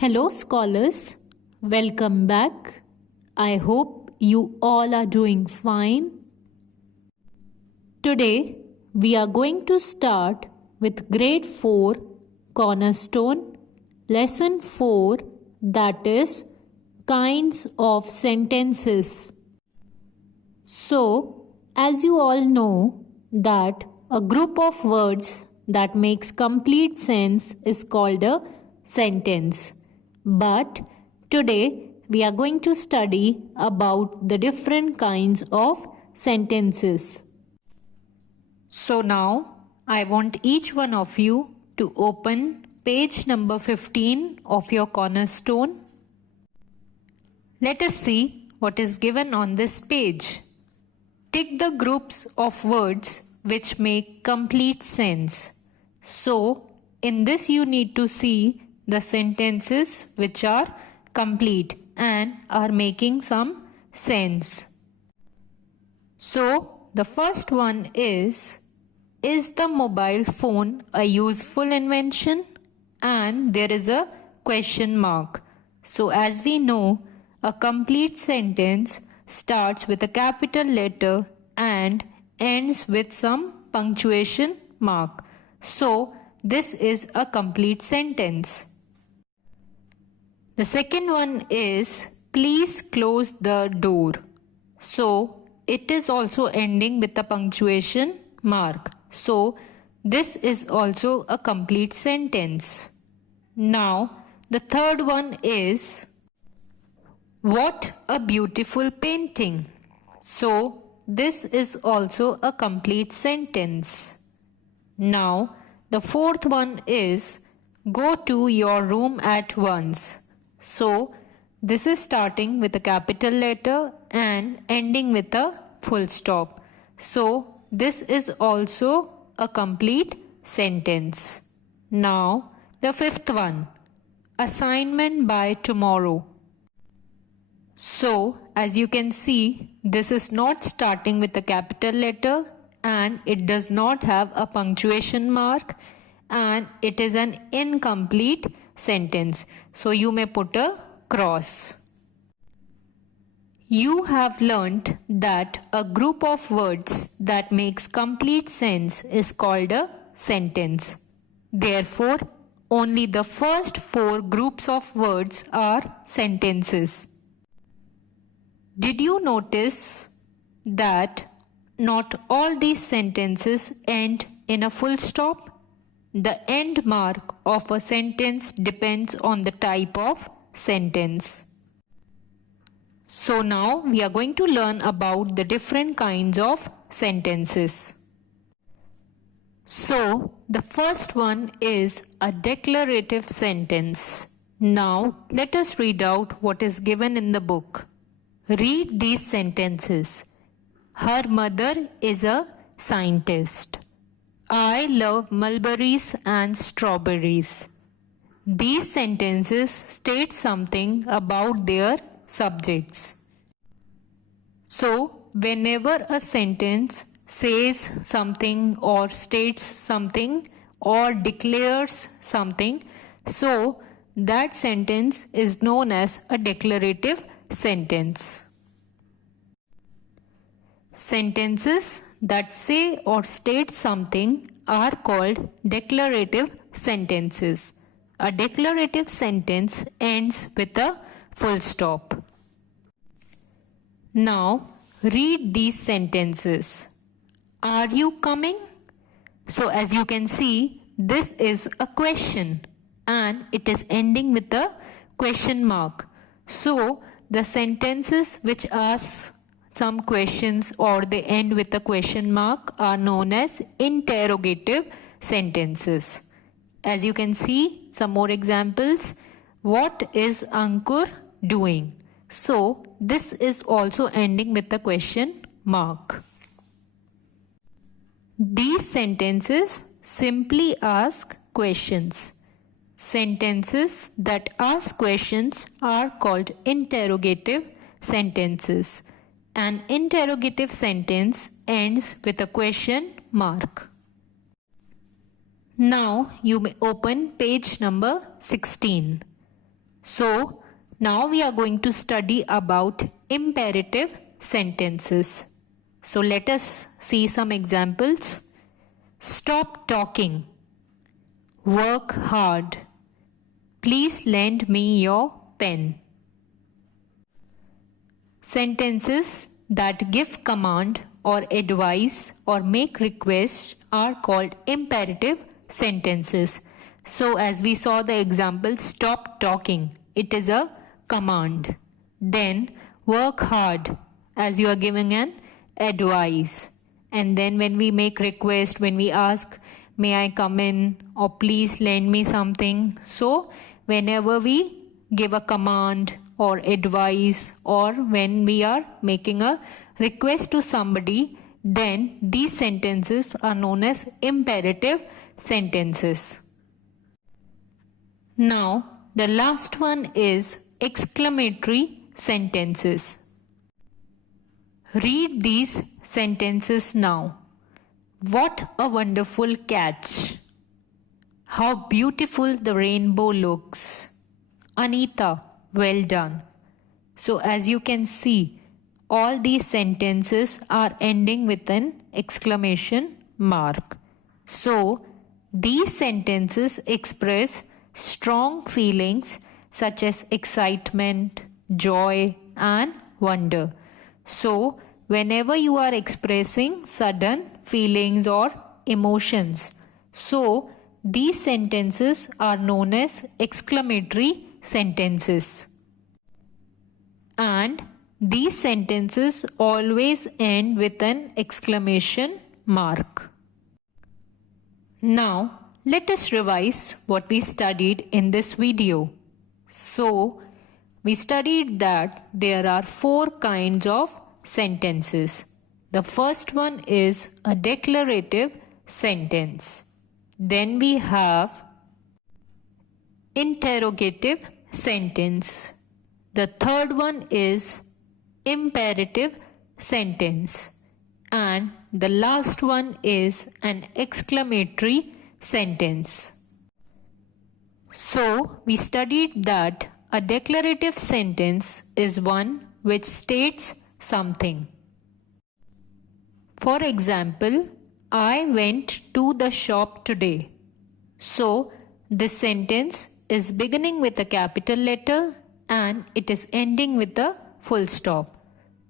Hello, scholars. Welcome back. I hope you all are doing fine. Today, we are going to start with Grade 4 Cornerstone, Lesson 4, that is, Kinds of Sentences. So, as you all know, that a group of words that makes complete sense is called a sentence. But today we are going to study about the different kinds of sentences. So now I want each one of you to open page number 15 of your cornerstone. Let us see what is given on this page. Tick the groups of words which make complete sense. So, in this you need to see the sentences which are complete and are making some sense. So, the first one is the mobile phone a useful invention? And there is a question mark. So, as we know, a complete sentence starts with a capital letter and ends with some punctuation mark. So, this is a complete sentence. The second one is please close the door. So, it is also ending with a punctuation mark. So, this is also a complete sentence. Now, the third one is what a beautiful painting. So, this is also a complete sentence. Now, the fourth one is go to your room at once. So, this is starting with a capital letter and ending with a full stop. So, this is also a complete sentence. Now, the fifth one, assignment by tomorrow. So, as you can see, this is not starting with a capital letter and it does not have a punctuation mark and it is an incomplete sentence. So, you may put a cross. You have learnt that a group of words that makes complete sense is called a sentence. Therefore, only the first 4 groups of words are sentences. Did you notice that not all these sentences end in a full stop? The end mark of a sentence depends on the type of sentence. So now we are going to learn about the different kinds of sentences. So the first one is a declarative sentence. Now let us read out what is given in the book. Read these sentences. Her mother is a scientist. I love mulberries and strawberries. These sentences state something about their subjects. So, whenever a sentence says something or states something or declares something, so that sentence is known as a declarative sentence. Sentences that say or state something are called declarative sentences. A declarative sentence ends with a full stop. Now, read these sentences. Are you coming? So, as you can see, this is a question and it is ending with a question mark. So, the sentences which ask some questions or they end with a question mark are known as interrogative sentences. As you can see, some more examples. What is Ankur doing? So, this is also ending with a question mark. These sentences simply ask questions. Sentences that ask questions are called interrogative sentences. An interrogative sentence ends with a question mark. Now you may open page number 16. So now we are going to study about imperative sentences. So let us see some examples. Stop talking. Work hard. Please lend me your pen. Sentences that give command or advice or make requests are called imperative sentences. So as we saw the example, stop talking, it is a command. Then work hard, as you are giving an advice. And then when we make request, when we ask, may I come in, or please lend me something. So whenever we give a command or advice, or when we are making a request to somebody, then these sentences are known as imperative sentences. Now the last one is exclamatory sentences. Read these sentences now. What a wonderful catch! How beautiful the rainbow looks! Anita, well done. So as you can see, all these sentences are ending with an exclamation mark. So these sentences express strong feelings such as excitement, joy, and wonder. So whenever you are expressing sudden feelings or emotions, so these sentences are known as exclamatory sentences. And these sentences always end with an exclamation mark. Now let us revise what we studied in this video. So we studied that there are 4 kinds of sentences. The first one is a declarative sentence. Then we have interrogative sentence. The third one is imperative sentence. And the last one is an exclamatory sentence. So we studied that a declarative sentence is one which states something. For example, I went to the shop today. So this sentence is beginning with a capital letter and it is ending with a full stop.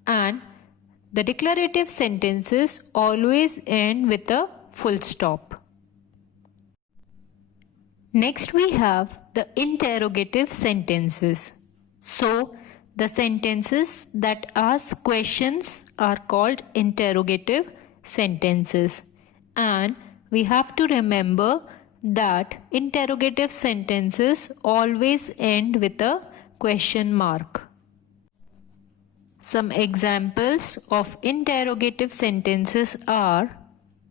And the declarative sentences always end with a full stop. Next we have the interrogative sentences. So the sentences that ask questions are called interrogative sentences. And we have to remember that interrogative sentences always end with a question mark. Some examples of interrogative sentences are,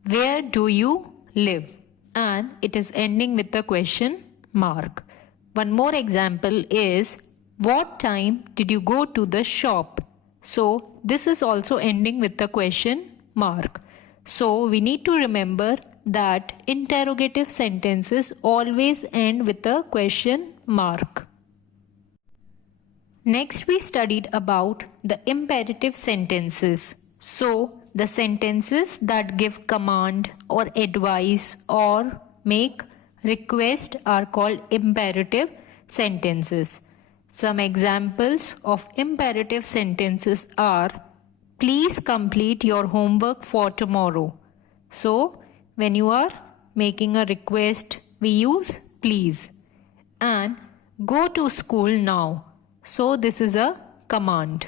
where do you live? And it is ending with a question mark. One more example is, what time did you go to the shop? So this is also ending with a question mark. So we need to remember that interrogative sentences always end with a question mark. Next we studied about the imperative sentences. So the sentences that give command or advice or make request are called imperative sentences. Some examples of imperative sentences are, please complete your homework for tomorrow. So when you are making a request, we use please. And go to school now. So this is a command.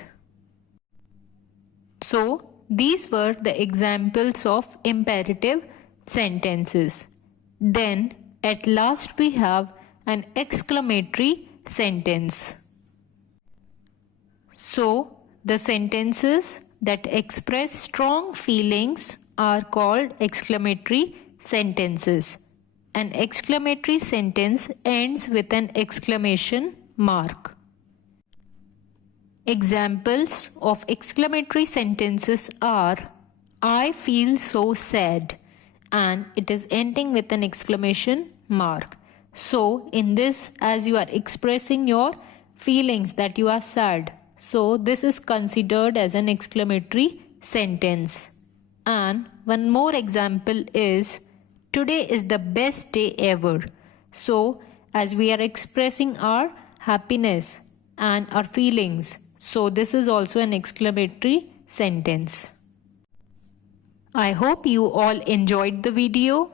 So these were the examples of imperative sentences. Then at last we have an exclamatory sentence. So the sentences that express strong feelings are called exclamatory sentences. An exclamatory sentence ends with an exclamation mark. Examples of exclamatory sentences are, I feel so sad, and it is ending with an exclamation mark. So in this, as you are expressing your feelings that you are sad. So this is considered as an exclamatory sentence. And one more example is today is the best day ever. So as we are expressing our happiness and our feelings, so this is also an exclamatory sentence. I hope you all enjoyed the video.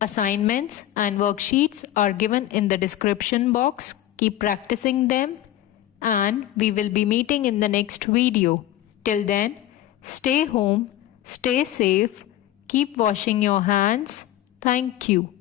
Assignments and worksheets are given in the description box. Keep practicing them and we will be meeting in the next video. Till then, stay home, stay safe, keep washing your hands. Thank you.